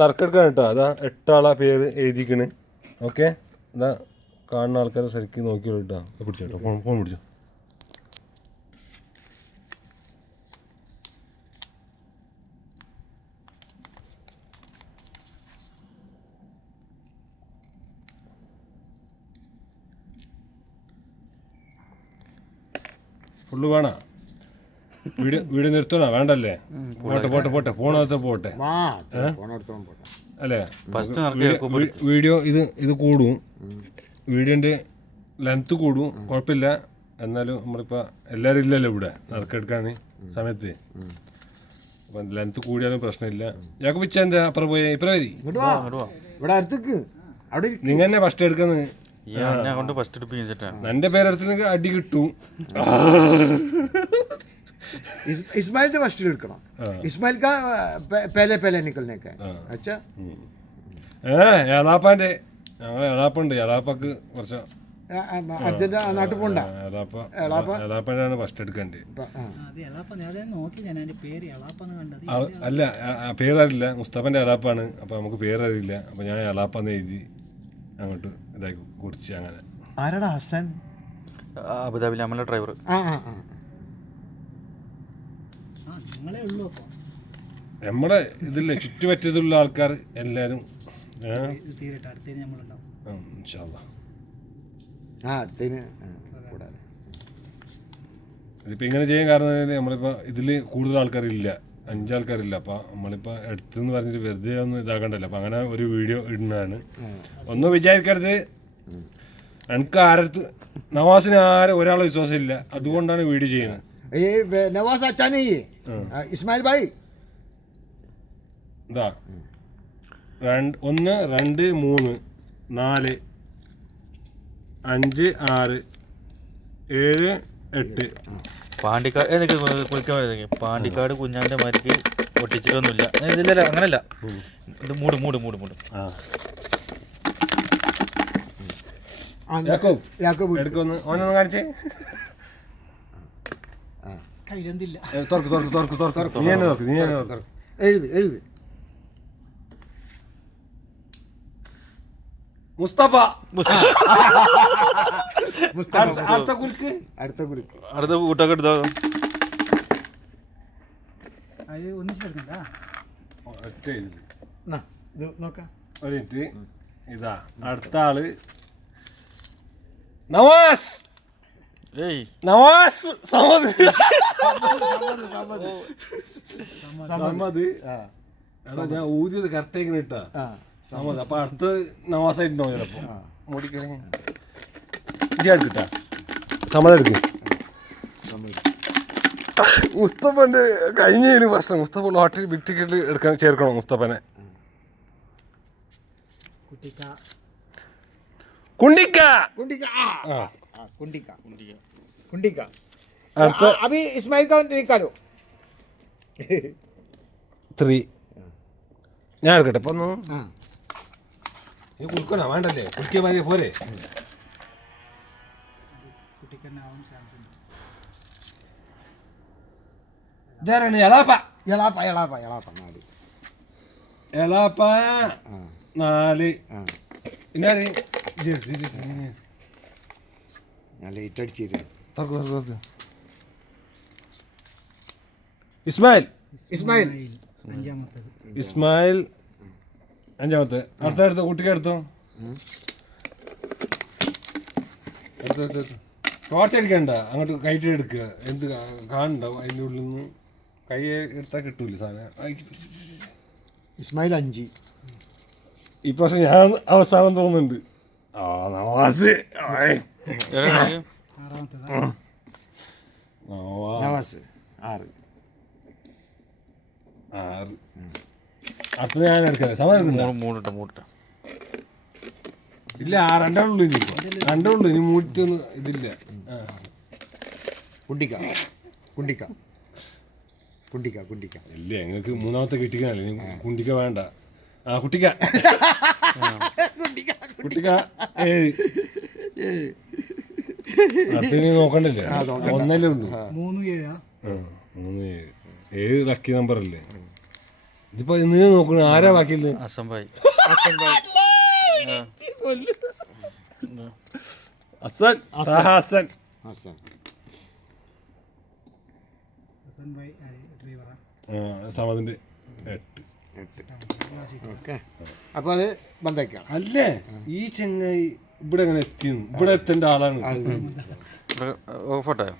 നറുക്കെടുക്കാൻ കേട്ടോ. അതാ 8 ആളാ പേര് എഴുതിക്കണ്. ഓക്കെ, അതാ കാണുന്ന ആൾക്കാരെ ശരിക്കും നോക്കിയോളൂ കേട്ടോ. പിടിച്ചോ, ഫോൺ പിടിച്ചോ. ഫുള്ള് വേണോ? വീഡിയോ നിർത്തണോ? വേണ്ടല്ലേ? പോട്ടെ ഫോണത്തെ പോട്ടെ അല്ലേ? വീഡിയോ ഇത് കൂടും, വീഡിയോൻ്റെ ലെങ്ത്ത് കൂടും, കുഴപ്പമില്ല. എന്നാലും നമ്മളിപ്പോൾ എല്ലാവരും ഇല്ലല്ലോ ഇവിടെ നറുക്കെടുക്കാൻ സമയത്ത്. അപ്പം ലെങ്ത്ത് കൂടിയാലും പ്രശ്നമില്ല. ഞങ്ങൾക്ക് വെച്ചാൽ എന്താ അപ്പുറം പോയി ഇപ്പുറം വരി. നിങ്ങൾ തന്നെ ഫസ്റ്റ് എടുക്കുന്നത്. എന്റെ പേരെടുത്ത് അടി കിട്ടും. इस्माइल तो फर्स्ट എടുക്കണം. ഇസ്മായിൽ का पहले निकलने का अच्छा എളാപ്പാന്റെ ഞങ്ങളെ എളാപ്പുണ്ട്. എളാപ്പക്ക് കുറച്ച് അർജന്റ് നാട്ടിൽ പോണ്ട. എളാപ്പനാണ് ഫസ്റ്റ് എടുക്കേണ്ടത്. അല്ല, പേരറിയില്ല. മുസ്തഫന്റെ എളാപ്പാണ്. അപ്പൊ നമുക്ക് പേരറിയില്ല. അപ്പൊ ഞാൻ എളാപ്പാന്ന് എഴുതി അങ്ങോട്ട് ഇതാക്കി കുറിച്ച്. അങ്ങനെ ആരാടാ ഹസൻ? അബുദാബിയിലെ നമ്മളെ ഡ്രൈവർ. നമ്മുടെ ഇതില്ലേ ചുറ്റുപറ്റത്തുള്ള ആൾക്കാർ എല്ലാരും ഇതിപ്പോ ഇങ്ങനെ ചെയ്യാൻ കാരണം നമ്മളിപ്പോ ഇതില് കൂടുതൽ ആൾക്കാരില്ല, 5 ആൾക്കാരില്ല. അപ്പൊ നമ്മളിപ്പോ എടുത്തെന്ന് പറഞ്ഞിട്ട് വെറുതെ ഒന്നും ഇതാക്കണ്ടല്ലോ. അപ്പൊ അങ്ങനെ ഒരു വീഡിയോ ഇടുന്നതാണ്. ഒന്നും വിചാരിക്കരുത്, എനിക്ക് ആരടുത്ത് നവാസിന് ഒരാളെ വിശ്വാസം ഇല്ല, അതുകൊണ്ടാണ് വീഡിയോ ചെയ്യുന്നത്. നവാസ് അച്ഛാ नहीं ഇസ്മായിൽ ഭായി. ഇതാ 1 2 3 4 5 6 7 8. പാണ്ടിക്കാട് കുഞ്ഞാന്റെ മാർക്ക് ഒട്ടിച്ചിട്ടൊന്നുമില്ല. ഇതില്ല, അങ്ങനല്ല. ഇത് മൂട് എടുക്കൊന്ന് ഓനൊന്നും കാണിച്ചേ. എഴുത് മുസ്തഫ. അടുത്ത കുറിക്ക് അടുത്ത കൂട്ടൊക്കെ എടുത്തോ. ഒരു മിനിറ്റ്. ഇതാ അടുത്ത ആള് നവാസ്. നവാസ് സമദ്. ഞാൻ ഊതിയത് കറക്റ്റായി ഇട്ടാ സമദ്. അപ്പൊ അടുത്ത് നവാസായിട്ടുണ്ടോ ചിലപ്പോ മോടിക്കഴിഞ്ഞ കിട്ടാ. സമദ് എടുക്കും. മുസ്തഫന്റെ കഴിഞ്ഞതിന് പ്രശ്നം. മുസ്തഫ ലോട്ടറി ബിഗ് ടിക്കറ്റ് എടുക്കാൻ ചേർക്കണം മുസ്തഫനെ. കുണ്ടിക്ക. अभी इस्माइल का निकालो 3. ഞാൻ എടുക്കട്ടെ. ഇപ്പൊ ഒന്ന് ഇത് കുടിക്കണോ? വേണ്ടല്ലേ? കുടിക്കാൻ മതി പോരെ. ഇതാരാണ്? എളാപ്പ. 4. ഇന്നാര് ഇസ്മായിൽ. അഞ്ചാമത്തെ. അടുത്ത കുട്ടിക്ക് എടുത്തോ. ടോർച്ച് അടിക്കണ്ട, അങ്ങോട്ട് കയറ്റി എടുക്കുക. എന്ത് കാണണ്ടാവും അതിൻ്റെ ഉള്ളിൽ നിന്ന്. കൈ എടുത്താൽ കിട്ടൂല സാധനം. ഇസ്മായിൽ 5. ഈ പ്രാവശ്യം ഞാൻ അവസാനം തോന്നുന്നുണ്ട്. നവാസ്. നവാസ് 6. അടുത്തത് ഞാൻ എടുക്കാം. സമയം ഇല്ല. 2 ഉള്ളു. ഇനി 2 ഉള്ളു. ഇനി മൂട്ടൊന്നും ഇതില്ല. കുണ്ടിക്ക ഇല്ല, ഞങ്ങൾക്ക് 3ാമത്തെ കിട്ടിക്കാനല്ലേ. കുണ്ടിക്ക വേണ്ട. കുട്ടിക്ക 7. അടുത്ത നോക്കണ്ടല്ലേ? 1 ഉള്ളൂ. 3 7 7 ലക്കി നമ്പർ അല്ലേ? ഇതിപ്പോ ഇന്ന് നോക്കണ ആരാ ബാക്കിയില്ല? അസംബായി ഹസൻ ഹസൻ ഹസൻ സമതിന്റെ 8. ഓക്കെ അപ്പോൾ അത് ബന്ധയ്ക്കാം. അല്ലേ ഈ ചെങ്ങായി ഇവിടെ എങ്ങനെ എത്തിയെന്ന്? ഇവിടെ എത്തേണ്ട ആളാണ്. ഫോട്ടോയോ?